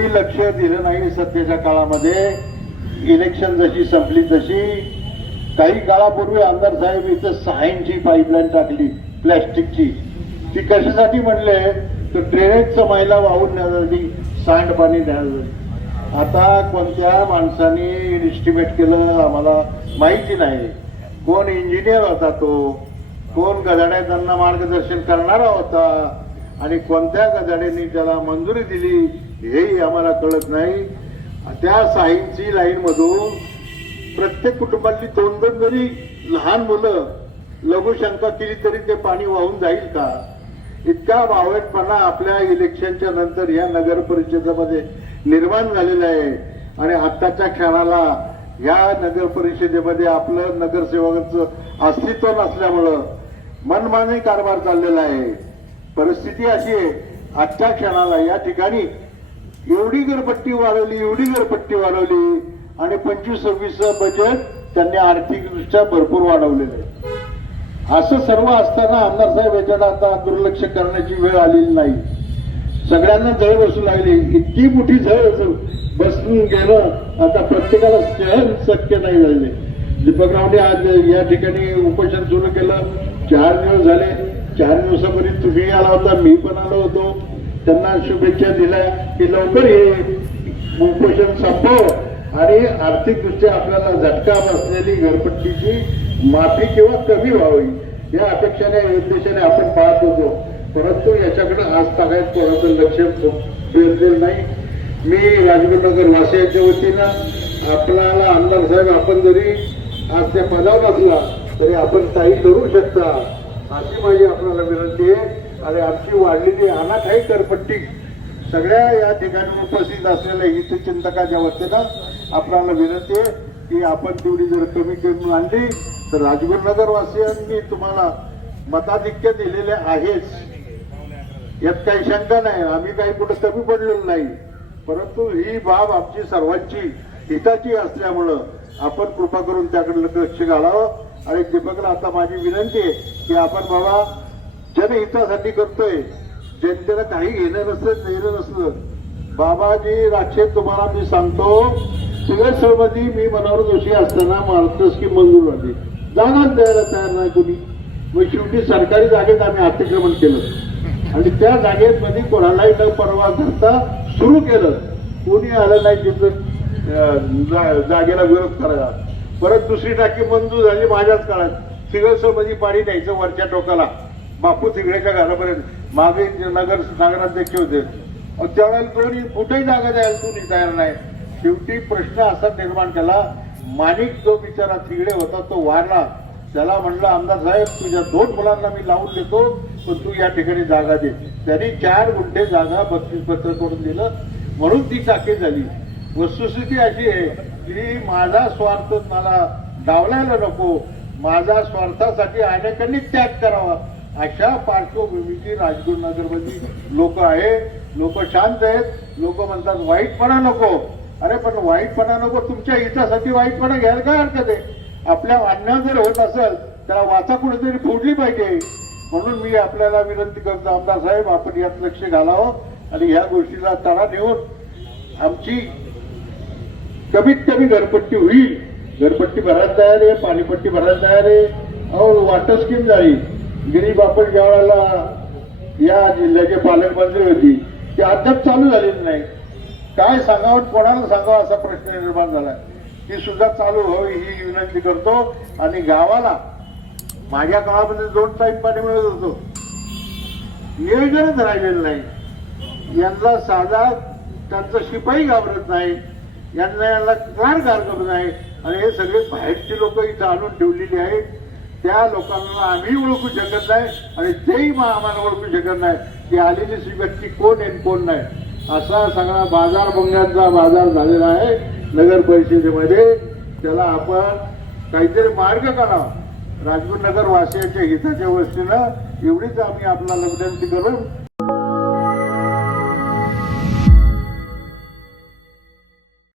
दिलं नाही सध्याच्या काळामध्ये. इलेक्शन जशी संपली तशी. काही काळापूर्वी आमदार साहेब इथं सहायंची पाईपलाईन टाकली प्लॅस्टिकची ती कशासाठी म्हणले? तर ड्रेनेजचं मैला वाहून नेण्यासाठी सांडपाणी न्यायसाठी. आता कोणत्या माणसाने इस्टिमेट केलं आम्हाला माहिती नाही. कोण इंजिनियर होता तो? कोण गजाड्या त्यांना मार्गदर्शन करणारा होता? आणि कोणत्या गजाडेने त्याला मंजुरी दिली हेही आम्हाला कळत नाही. त्या साईंची लाईन मधून प्रत्येक कुटुंबातली दोन दोन जरी लहान मुलं लघुशंका केली तरी ते पाणी वाहून जाईल का? इतका वावटपणा आपल्या इलेक्शनच्या नंतर या नगर परिषदेमध्ये निर्माण झालेला आहे. आणि आत्ताच्या क्षणाला या नगर परिषदेमध्ये आपलं नगरसेवकाचं अस्तित्व नसल्यामुळं मनमानी कारभार चाललेला आहे. परिस्थिती अशी आहे आजच्या क्षणाला या ठिकाणी एवढी घरपट्टी वाढवली एवढी घरपट्टी वाढवली आणि पंचवीस सव्वीस बजेट त्यांनी आर्थिकदृष्ट्या भरपूर वाढवलेलं आहे. असं सर्व असताना आमदार साहेब याच्याकडे आता दुर्लक्ष करण्याची वेळ आलेली नाही. सगळ्यांना झळ बसू लागली. इतकी मोठी झळ बसून गेलं आता प्रत्येकाला सहन शक्य नाही झाले दीपकरावने आज या ठिकाणी उपोषण सुरू केलं चार दिवस झाले. चार दिवसापूर्वी तुम्ही आला होता मी पण आलो होतो. त्यांना शुभेच्छा दिल्या की लवकर हे उपोषण संपव. आणि आर्थिकदृष्ट्या आपल्याला झटका बसलेली घरपट्टीची माफी किंवा कमी व्हावी या अपेक्षाने उद्देशाने आपण पाहत होतो. परंतु याच्याकडे आज तागायत कोणाचं लक्ष वेधलेलं नाही. मी राजगुरुनगर वासियांच्या वतीनं आपल्याला आमदार साहेब आपण जरी आज त्या पदावर असला तरी आपण काही करू शकता. अशी माझी आपल्याला विनंती आहे. आणि आमची वाढलेली अनाथ आहे करपट्टी. सगळ्या या ठिकाणी उपस्थित असलेल्या हितचिंतकाच्या वतीनं आपल्याला विनंती आहे की आपण तेवढी जर कमी करून आणली तर राजगुरुनगर वासियांनी तुम्हाला मताधिक्य दिलेले आहेच. यात काही शंका नाही. आम्ही काही कुठं कमी पडलेलो नाही. परंतु ही बाब आमची सर्वांची हिताची असल्यामुळं आपण कृपा करून त्याकडे लक्ष घालावं. आणि दीपकला आता माझी विनंती आहे की आपण बाबा जनहितासाठी करतोय. जनतेला काही घेणं नसलं देणं नसलं. बाबाजी राक्षे तुम्हाला मी सांगतो सिव्हिल मी मनोहर जोशी असताना महाराष्ट्र की मंजूर झाली जाणार द्यायला तयार नाही कोणी मग शेवटी सरकारी जागेत आम्ही अतिक्रमण केलं. आणि त्या जागेत मध्ये कोणालाही न परवा करता सुरू केलं. कोणी आलं नाही तिथं जा- जागेला विरोध करायला. परत दुसरी टाकी मंजूर झाली माझ्याच काळात. सिगळसर म्हणजे पाणी द्यायचं वरच्या टोकाला. बापू तिगडेच्या घरापर्यंत. मागे नगर नगराध्यक्ष होते. त्यावेळेला दोन्ही कुठेही जागा द्यायला कोणी तयार नाही. शेवटी प्रश्न असा निर्माण केला माणिक जो बिचारा तिकडे होता तो वारला. त्याला म्हणलं आमदार साहेब तुझ्या दोन मुलांना मी लावून देतो पण तू या ठिकाणी जागा दे. त्यांनी चार गुंठे जागा बक्षीस पत्र करून दिलं. म्हणून ती टाकी झाली. वस्तुस्थिती अशी आहे की माझा स्वार्थ मला डावलायला नको माझा स्वार्थासाठी अनेकांनी त्याग करावा. अशा पार्श्वभूमीची राजगुरुनगरमध्ये लोक आहे लोक शांत आहेत लोक म्हणतात वाईटपणा नको. अरे पण वाईटपणा नको तुमच्या हितासाठी वाईटपणा घ्यायला काय हरकत आहे? आपल्या अन्याय जर होत असेल त्याला वाचा कुठेतरी फोडली पाहिजे. म्हणून मी आपल्याला विनंती करतो आमदार साहेब आपण यात लक्ष घालावं आणि ह्या गोष्टीला तडा देऊन आमची कमीत कमी घरपट्टी होईल. घरपट्टी भरायला तयार आहे पाणीपट्टी भरायला तयार आहे. अहो वॉटर स्कीम झाली गिरी आपण ज्या वेळेला या जिल्ह्याचे पालकमंत्री होती ती अद्याप चालू झालेली नाही. काय सांगावं कोणाला सांगावं असा प्रश्न निर्माण झाला. ती सुद्धा चालू व्हावी ही विनंती करतो. आणि गावाला माझ्या काळामध्ये दोन टाईम पाणी मिळत होतो. नियोजनच राहिलेलं नाही. यांचा साधा त्यांचा शिपाई घाबरत नाही. यांना यांना फार घाबरत नाही आणि हे सगळे बाहेरची लोक इथं आणून ठेवलेली आहेत. त्या लोकांना आम्ही ओळखू शकत नाही आणि तेही मग आम्हाला ओळखू शकत नाही की आलेली सी व्यक्ती कोण आहे कोण नाही. असा सगळा बाजार भंगाचा बाजार झालेला आहे नगर परिषदेमध्ये. त्याला आपण काहीतरी मार्ग काढावा. राजगुरुनगर वासियांच्या हिताच्या वस्तीनं एवढीच आम्ही आपला विनंती करून